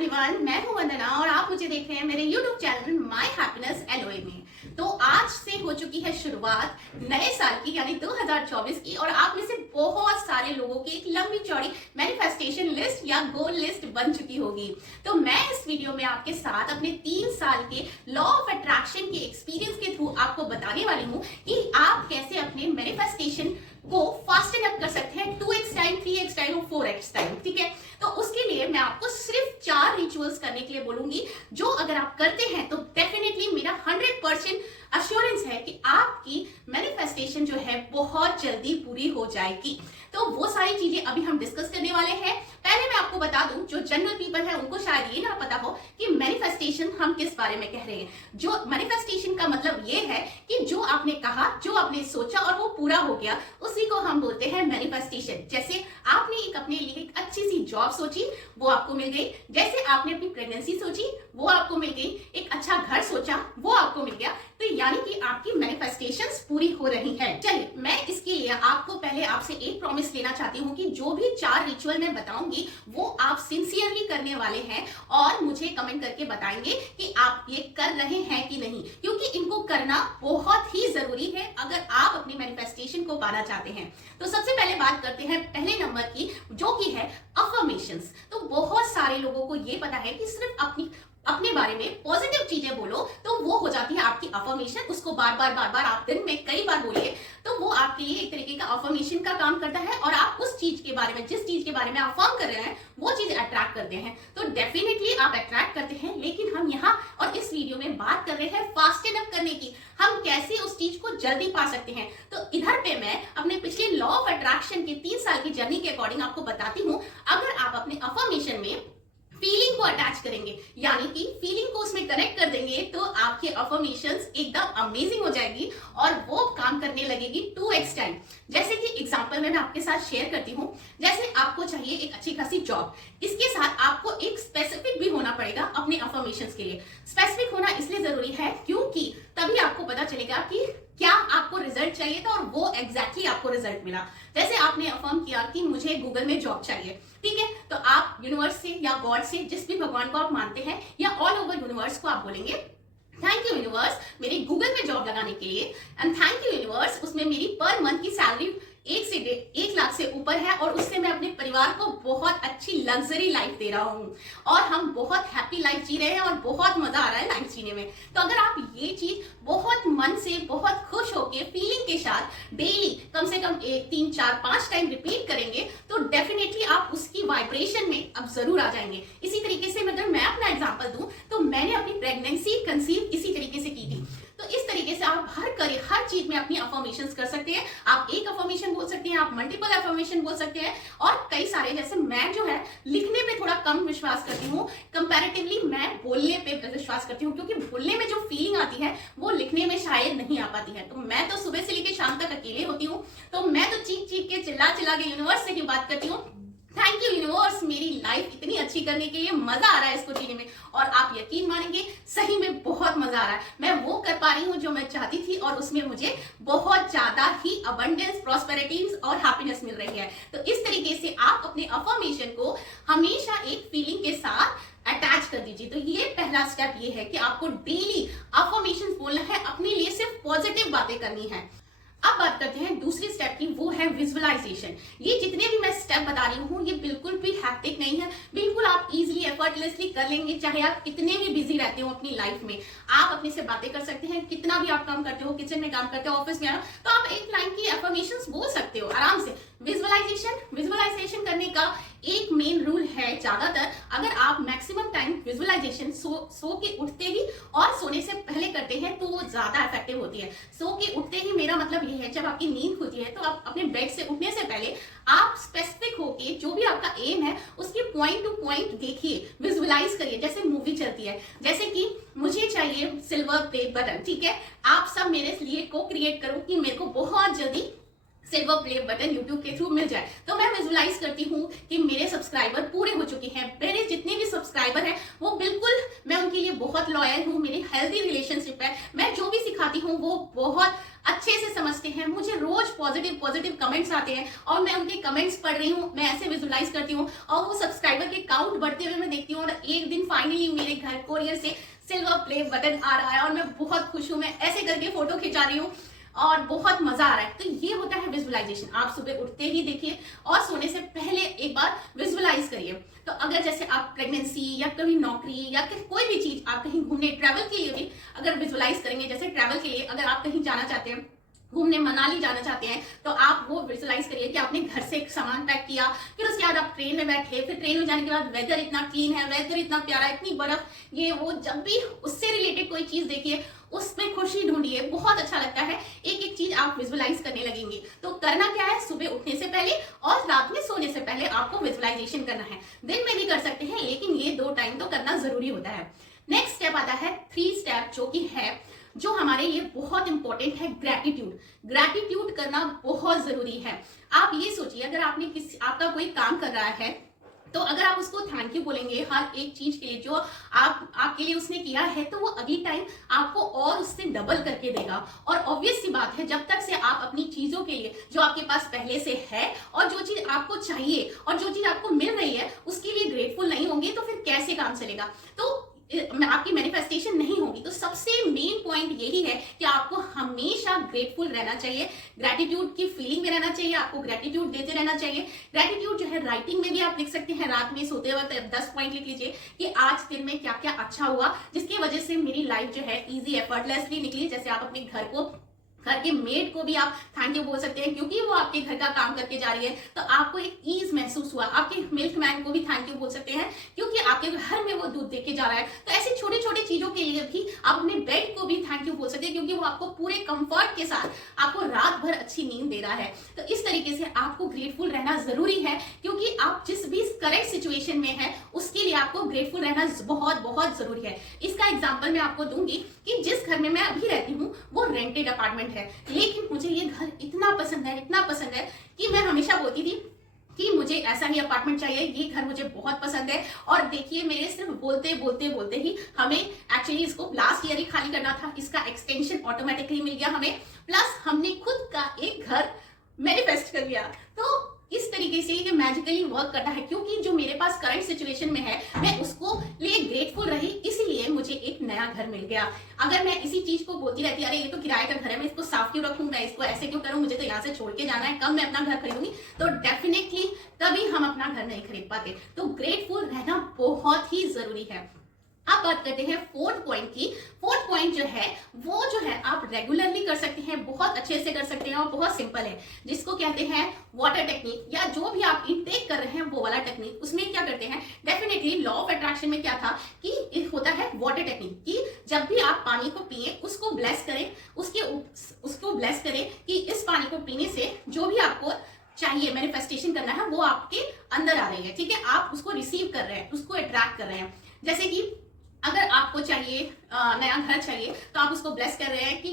Everyone, मैं हूं वंदना और आप मुझे देख रहे हैं मेरे YouTube channel my happiness LOA में। तो आज से हो चुकी है शुरुआत नए साल की यानी 2024 की, और आप में से बहुत सारे लोगों की एक लंबी चौड़ी मैनिफेस्टेशन लिस्ट या गोल लिस्ट बन चुकी होगी। तो मैं इस वीडियो में आपके साथ अपने 3 साल के लॉ ऑफ अट्रैक्शन के एक्सपीरियंस के थ्रू आपको बताने वाली हूँ कि आप कैसे अपने मैनिफेस्टेशन को फास्टन अप कर सकते हैं 2x टाइम, 3x टाइम और 4x टाइम। ठीक है, तो उसके लिए मैं आपको सिर्फ 4 रिचुअल्स करने के लिए बोलूंगी, जो अगर आप करते हैं तो डेफिनेटली मेरा 100% अश्योरेंस है कि आपकी मैनिफेस्टेशन जो है बहुत जल्दी पूरी हो जाएगी। तो वो सारी चीजें अभी हम डिस्कस करने वाले हैं। पहले मैं आपको बता दूं, जो जनरल पीपल है उनको शायद ये ना पता हो कि मैनिफेस्टेशन हम किस बारे में कह रहे हैं। जो मैनिफेस्टेशन का मतलब ये है कि जो आपने कहा, जो आपने सोचा और वो पूरा हो गया, उसी को हम बोलते हैं मैनिफेस्टेशन। जैसे आपने अपने लिए एक अच्छी सी जॉब सोची, वो आपको मिल गई। जैसे आपने अपनी प्रेगनेंसी सोची, वो आपको मिल गई। एक अच्छा घर सोचा, वो आपको मिल गया। तो यानी कि आपकी मैनिफेस्टेशंस पूरी हो रही है। चलिए, मैं इसके लिए आपको पहले आपसे एक प्रॉमिस लेना चाहती हूँ कि जो भी 4 रिचुअल मैं बताऊंगी वो आप सिंसियरली करने वाले हैं और मुझे कमेंट करके बताएंगे कि आप ये कर रहे हैं कि नहीं, क्योंकि इनको करना बहुत ही जरूरी है अगर आप अपनी मैनिफेस्टेशन को पाना चाहते हैं। तो सबसे पहले बात करते हैं पहले नंबर की, जो कि है अफर्मेशंस। तो बहुत सारे लोगों को ये पता है कि सिर्फ अपने बारे में पॉजिटिव चीजें बोलो तो वो हो जाती है आपकी अफर्मेशन। उसको बार बार आप दिन में कई बार बोलिए तो वो आपके लिए एक तरीके का अफर्मेशन का काम करता है, और आप उस चीज के बारे में, जिस चीज के बारे में आप अफर्म कर रहे हैं, वो चीज अट्रैक्ट करते हैं। तो डेफिनेटली आप अट्रैक्ट करते हैं, लेकिन हम यहाँ और इस वीडियो में बात कर रहे हैं फास्टन अप करने की, हम कैसे उस चीज को जल्दी पा सकते हैं। तो इधर पे मैं अपने पिछले लॉ ऑफ अट्रैक्शन के 3 साल की जर्नी के अकॉर्डिंग आपको बताती हूँ। अगर आप अपने अफर्मेशन में फीलिंग को अटैच करेंगे, यानी कि फीलिंग को उसमें कनेक्ट कर देंगे, तो आपके अफर्मेशंस एकदम अमेजिंग हो जाएगी और वो काम करने लगेगी 2x टाइम। जैसे कि एग्जांपल में मैं आपके साथ शेयर करती हूँ। जैसे आपको चाहिए एक अच्छी खासी जॉब, इसके साथ आपको एक स्पेसिफिक भी होना पड़ेगा अपने अफर्मेशंस के लिए। स्पेसिफिक होना इसलिए जरूरी है क्योंकि तभी आपको पता चलेगा कि क्या आपको रिजल्ट चाहिए था और वो एग्जैक्टली आपको रिजल्ट मिला। जैसे आपने अफर्म किया कि मुझे गूगल में जॉब चाहिए, ठीक है, तो आप यूनिवर्स से या गॉड से, जिस भी भगवान को आप मानते हैं, या ऑल ओवर यूनिवर्स को आप बोलेंगे थैंक यू यूनिवर्स मेरे गूगल में जॉब लगाने के लिए, एंड थैंक यू यूनिवर्स उसमें मेरी पर मंथ की सैलरी 1 लाख से ऊपर है और उससे मैं अपने परिवार को बहुत अच्छी लग्जरी लाइफ दे रहा हूँ और हम बहुत हैप्पी लाइफ जी रहे हैं और बहुत मजा आ रहा है लाइफ जीने में। तो अगर आप ये चीज बहुत मन से, बहुत खुश होके, फीलिंग के साथ डेली कम से कम 1, 3, 4, 5 टाइम रिपीट करेंगे तो डेफिनेटली आप उसकी वाइब्रेशन में अब जरूर आ जाएंगे। इसी तरीके से अगर मैं अपना एग्जाम्पल दूं तो मैंने अपनी प्रेगनेंसी कंसीव इसी तरीके से की थी। तो इस तरीके से आप हर चीज में अपनी अफर्मेशंस कर सकते हैं। आप एक अफर्मेशन बोल सकते हैं, आप मल्टीपल अफर्मेशन बोल सकते हैं, और कई सारे। जैसे मैं जो है लिखने पे थोड़ा कम विश्वास करती हूँ, कंपैरेटिवली मैं बोलने पे विश्वास करती हूँ, क्योंकि बोलने में जो फीलिंग आती है वो लिखने में शायद नहीं आ पाती है। तो मैं तो सुबह से लेकर शाम तक अकेले होती हूँ, तो मैं तो चीख चीख के, चिल्ला चिल्ला के यूनिवर्स से ही बात करती हूँ, थैंक यू यूनिवर्स मेरी लाइफ इतनी अच्छी करने के लिए, मजा आ रहा है इसको जीने में। और आप यकीन मानेंगे, सही में बहुत मजा आ रहा है। मैं वो कर पा रही हूँ जो मैं चाहती थी और उसमें मुझे बहुत ज्यादा ही अबंडेंस, प्रॉस्पेरिटी और हैप्पीनेस मिल रही है। तो इस तरीके से आप अपने अफर्मेशन को हमेशा एक फीलिंग के साथ अटैच कर दीजिए। तो ये पहला स्टेप ये है कि आपको डेली अफर्मेशन बोलना है, अपने लिए सिर्फ पॉजिटिव बातें करनी है। अब बात करते हैं दूसरी स्टेप की, वो है विजुअलाइजेशन। ये जितने भी मैं स्टेप बता रही हूँ ये बिल्कुल भी हैक्टिक नहीं है, बिल्कुल आप इजीली, एफर्टलेसली कर लेंगे। चाहे आप कितने भी बिजी रहते हो अपनी लाइफ में, आप अपने से बातें कर सकते हैं। कितना भी आप काम करते हो, किचन में काम करते हो, ऑफिस में आना, तो आप एक लाइन की एफर्मेशंस बोल सकते हो आराम से। विजुअलाइजेशन करने का एक मेन रूल है, ज्यादातर अगर आप मैक्सिमम टाइम विजुअलाइजेशन सो के उठते ही और सोने से पहले करते हैं तो वो ज्यादा इफेक्टिव होती है। सो के उठते ही मेरा मतलब ये है, जब आपकी नींद खुलती है तो आप अपने बेड से उठने से पहले आप स्पेसिफिक होके जो भी आपका एम है उसके पॉइंट टू पॉइंट देखिए, विजुअलाइज करिए। जैसे मूवी चलती है, जैसे कि मुझे चाहिए सिल्वर प्ले बटन, ठीक है, आप सब मेरे लिए को क्रिएट करो कि मेरे को बहुत जल्दी सिल्वर प्ले बटन YouTube के थ्रू मिल जाए। तो मैं विजुअलाइज करती हूँ कि मेरे सब्सक्राइबर पूरे हो चुके हैं, मेरे जितने भी सब्सक्राइबर हैं वो बिल्कुल, मैं उनके लिए बहुत लॉयल हूँ, मेरी हेल्दी रिलेशनशिप है, मैं जो भी सिखाती हूँ वो बहुत अच्छे से समझते हैं, मुझे रोज पॉजिटिव कमेंट्स आते हैं और मैं उनके कमेंट्स पढ़ रही हूँ, मैं ऐसे विजुअलाइज करती हूँ और वो सब्सक्राइबर के काउंट बढ़ते हुए मैं देखती हूँ और एक दिन फाइनली मेरे घर कोरियर से सिल्वर प्ले बटन आ रहा है और मैं बहुत खुश हूँ। मैं ऐसे करके फोटो खिंचा रही हूँ और बहुत मजा आ रहा है। तो ये होता है विजुअलाइजेशन। आप सुबह उठते ही देखिए और सोने से पहले एक बार विजुअलाइज करिए। तो अगर जैसे आप प्रेगनेंसी या कहीं नौकरी या कोई भी चीज आप कहीं घूमने ट्रैवल के लिए भी अगर विजुअलाइज करेंगे, जैसे ट्रैवल के लिए अगर आप कहीं जाना चाहते हैं, घूमने मनाली जाना चाहते हैं, तो आप वो विजुअलाइज करिए कि आपने घर से एक सामान पैक किया, फिर उसके बाद आप ट्रेन में बैठे, फिर ट्रेन में जाने के बाद वेदर इतना क्लीन है, वेदर इतना प्यारा, इतनी बर्फ, ये वो, जब भी उससे रिलेटेड कोई चीज देखिए उसमें खुशी ढूंढिए, बहुत अच्छा लगता है। एक एक चीज आप विजुअलाइज करने लगेंगे। तो करना क्या है, सुबह उठने से पहले और रात में सोने से पहले आपको विजुअलाइजेशन करना है। दिन में भी कर सकते हैं लेकिन ये 2 टाइम तो करना जरूरी होता है। नेक्स्ट स्टेप आता है 3 स्टेप, जो कि है जो हमारे लिए बहुत इंपॉर्टेंट है, ग्रैटिट्यूड। ग्रैटिट्यूड करना बहुत जरूरी है। आप ये सोचिए, अगर आपका कोई काम कर रहा है तो अगर आप उसको थैंक यू बोलेंगे हर एक चीज के लिए जो आपके लिए उसने किया है, तो वो अगली टाइम आपको और उससे डबल करके देगा। और ऑब्वियस सी बात है, जब तक से आप अपनी चीजों के लिए जो आपके पास पहले से है और जो चीज आपको चाहिए और जो चीज आपको मिल रही है उसके लिए ग्रेटफुल नहीं होंगे तो फिर कैसे काम चलेगा, तो आपकी मैनिफेस्टेशन नहीं होगी। तो सबसे मेन पॉइंट यही है कि आपको हमेशा ग्रेटफुल रहना चाहिए, ग्रैटिट्यूड की फीलिंग में रहना चाहिए, आपको ग्रैटिट्यूड देते रहना चाहिए। ग्रैटिट्यूड जो है राइटिंग में भी आप लिख सकते हैं, रात में सोते वक्त 10 पॉइंट लिख लीजिए कि आज दिन में क्या क्या अच्छा हुआ जिसकी वजह से मेरी लाइफ जो है इजी एफर्टलेसली निकली। जैसे आप अपने घर के मेड को भी आप थैंक यू बोल सकते हैं क्योंकि वो आपके घर का काम करके जा रही है, तो आपको एक ईज महसूस हुआ। आपके मिल्कमैन को भी थैंक यू बोल सकते हैं क्योंकि आपके घर में वो दूध दे के जा रहा है। तो ऐसी छोटी छोटी चीजों के लिए भी आप अपने बेड को भी थैंक यू बोल सकते हैं क्योंकि वो आपको पूरे कंफर्ट के साथ आपको रात भर अच्छी नींद दे रहा है। तो इस तरीके से आपको ग्रेटफुल रहना जरूरी है क्योंकि आप जिस भी करेक्ट सिचुएशन में है उसके लिए आपको ग्रेटफुल रहना बहुत बहुत जरूरी है। इसका एग्जाम्पल मैं आपको दूंगी कि जिस घर में मैं अभी रहती हूँ वो रेंटेड अपार्टमेंट है, लेकिन मुझे ये घर इतना पसंद है कि मैं हमेशा बोलती थी कि मुझे ऐसा ही अपार्टमेंट चाहिए, ये घर मुझे बहुत पसंद है। और देखिए मेरे सिर्फ बोलते ही हमें एक्चुअली इसको लास्ट ईयर ही खाली करना था, इसका एक्सटेंशन ऑटोमेटिकली मिल गया हमें, प्लस हमने खुद का एक घर मैनिफेस्ट कर लिया। तो इस तरीके से ये मैजिकली वर्क करता है क्योंकि जो मेरे पास करंट सिचुएशन में है मैं उसको लिए ग्रेटफुल रही, इसीलिए मुझे एक नया घर मिल गया। अगर मैं इसी चीज को बोलती रहती अरे ये तो किराए का घर है, मैं इसको साफ क्यों रखूं, मैं इसको ऐसे क्यों करूं, मुझे तो यहाँ से छोड़ के जाना है, कब मैं अपना घर खरीदूंगी, तो डेफिनेटली कभी हम अपना घर नहीं खरीद पाते। तो ग्रेटफुल रहना बहुत ही जरूरी है। अब बात करते हैं 4th पॉइंट की। 4th पॉइंट जो है वो जो है आप रेगुलरली कर सकते हैं, बहुत अच्छे से कर सकते हैं और बहुत सिंपल है, जिसको कहते हैं वाटर टेक्निक या जो भी आप इनटेक कर रहे हैं वो वाला टेक्निक। उसमें क्या करते हैं, डेफिनेटली लॉ ऑफ अट्रैक्शन में क्या था कि होता है वाटर टेक्निक कि जब भी आप पानी को पिए उसको ब्लेस करें, उसको ब्लेस करें कि इस पानी को पीने से जो भी आपको चाहिए मैनिफेस्टेशन करना है वो आपके अंदर आ रही है। ठीक है, आप उसको रिसीव कर रहे हैं, उसको अट्रैक्ट कर रहे हैं। जैसे कि अगर आपको चाहिए नया घर चाहिए तो आप उसको ब्लेस कर रहे हैं कि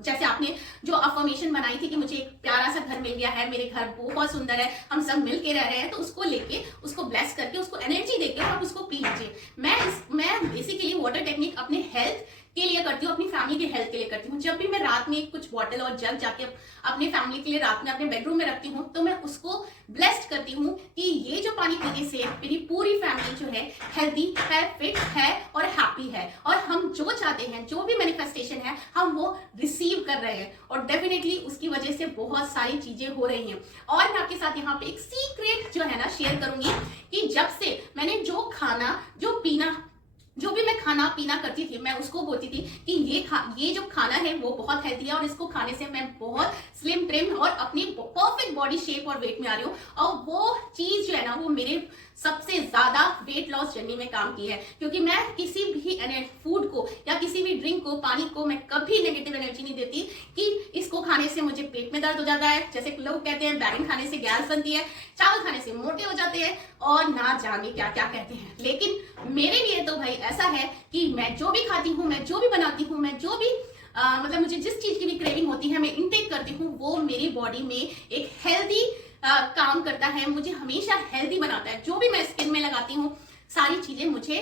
जैसे आपने जो अफर्मेशन बनाई थी कि मुझे एक प्यारा सा घर मिल गया है, मेरे घर बहुत सुंदर है, हम सब मिल के रह रहे हैं, तो उसको लेके उसको ब्लेस करके उसको एनर्जी देके आप उसको पी लीजिए। मैं बेसिकली वाटर टेक्निक अपने हेल्थ के लिए करती हूँ, अपनी फैमिली के हेल्थ के लिए करती हूँ। जब भी मैं रात में कुछ बॉटल और जग जाके अपने फैमिली के लिए रात में अपने बेडरूम में रखती हूँ तो मैं उसको ब्लेस्ड करती हूँ कि ये जो पानी पीने से मेरी पूरी फैमिली जो है हेल्दी है, फिट है और हैप्पी है, और हम जो चाहते हैं, जो भी मैनिफेस्टेशन है, हम वो रिसीव कर रहे हैं और डेफिनेटली उसकी वजह से बहुत सारी चीजें हो रही हैं। और मैं आपके साथ यहाँ पे एक सीक्रेट जो है ना शेयर करूंगी कि जब से मैंने जो भी मैं खाना पीना करती थी, मैं उसको बोलती थी कि ये जो खाना है वो बहुत हेल्दी है और इसको खाने से मैं बहुत स्लिम ट्रिम और अपनी परफेक्ट बॉडी शेप और वेट में आ रही हूँ। और वो चीज जो है ना वो मेरे सबसे ज्यादा वेट लॉस जर्नी में काम की है, क्योंकि मैं किसी भी फूड को या किसी भी ड्रिंक को, पानी को मैं कभी नेगेटिव एनर्जी नहीं देती कि इसको खाने से मुझे पेट में दर्द हो जाता है, जैसे लोग कहते हैं बैगन खाने से गैस बनती है, चावल खाने से मोटे हो जाते हैं और ना जाने क्या क्या कहते हैं। लेकिन मेरे लिए तो भाई ऐसा है कि मैं जो भी खाती हूँ, मैं जो भी बनाती हूँ, मैं जो भी मतलब मुझे जिस चीज की भी क्रेविंग होती है मैं इनटेक करती हूँ, वो मेरी बॉडी में एक हेल्दी काम करता है, मुझे हमेशा हेल्दी बनाता है। जो भी मैं स्किन में लगाती हूँ, सारी चीजें मुझे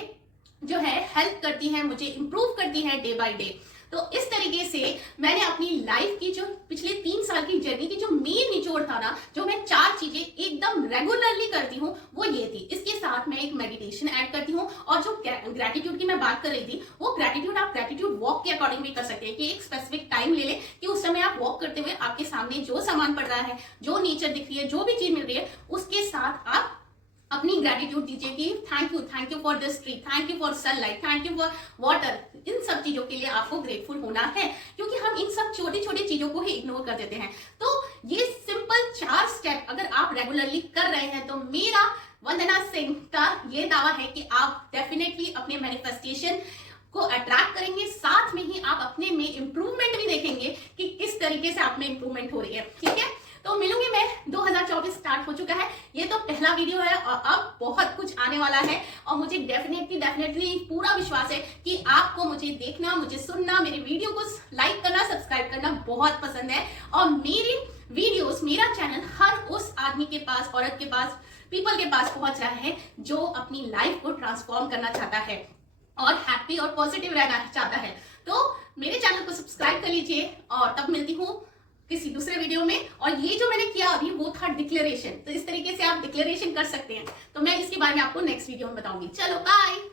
जो है हेल्प करती हैं, मुझे इंप्रूव करती हैं डे बाय डे। तो इस तरीके से मैंने अपनी लाइफ की जो पिछले 3 साल की जर्नी की जो मेन निचोड़ था ना, जो मैं 4 चीजें एकदम रेगुलरली करती हूँ वो ये थी। इसके साथ मैं एक मेडिटेशन ऐड करती हूँ, और जो ग्रेटिट्यूड की मैं बात कर रही थी वो ग्रेटिट्यूड आप ग्रेटिट्यूड वॉक के अकॉर्डिंग भी कर सकते हैं, कि एक स्पेसिफिक टाइम ले लें कि उस समय आप वॉक करते हुए आपके सामने जो सामान पड़ रहा है, जो नेचर दिख रही है, जो भी चीज मिल रही है, उसके साथ आप अपनी ग्रेटिट्यूड दीजिए कि thank you for this tree, thank you for sunlight, thank you for water. इन सब चीजों के लिए आपको ग्रेटफुल होना है, क्योंकि हम इन सब छोटी छोटी चीजों को ही इग्नोर कर देते हैं। तो ये सिंपल 4 स्टेप अगर आप रेगुलरली कर रहे हैं तो मेरा वंदना सिंह का ये दावा है कि आप डेफिनेटली अपने मैनिफेस्टेशन को अट्रैक्ट करेंगे, साथ में ही आप अपने में इंप्रूवमेंट भी देखेंगे कि किस तरीके से आप में इंप्रूवमेंट हो रही है। ठीक है, तो मिलूंगी मैं। 2024 स्टार्ट हो चुका है, ये तो पहला वीडियो है और अब बहुत कुछ आने वाला है, और मुझे डेफिनेटली पूरा विश्वास है कि आपको मुझे देखना, मुझे सुनना, मेरे वीडियो को लाइक करना, सब्सक्राइब करना बहुत पसंद है। और मेरी वीडियोस, मेरा चैनल हर उस आदमी के पास, औरत के पास, पीपल के पास पहुंच रहा है जो अपनी लाइफ को ट्रांसफॉर्म करना चाहता है और हैप्पी और पॉजिटिव रहना चाहता है। तो मेरे चैनल को सब्सक्राइब कर लीजिए, और तब मिलती हूँ किसी दूसरे वीडियो में। और ये जो मैंने किया अभी वो था डिक्लेरेशन, तो इस तरीके से आप डिक्लेरेशन कर सकते हैं, तो मैं इसके बारे में आपको नेक्स्ट वीडियो में बताऊंगी। चलो बाय।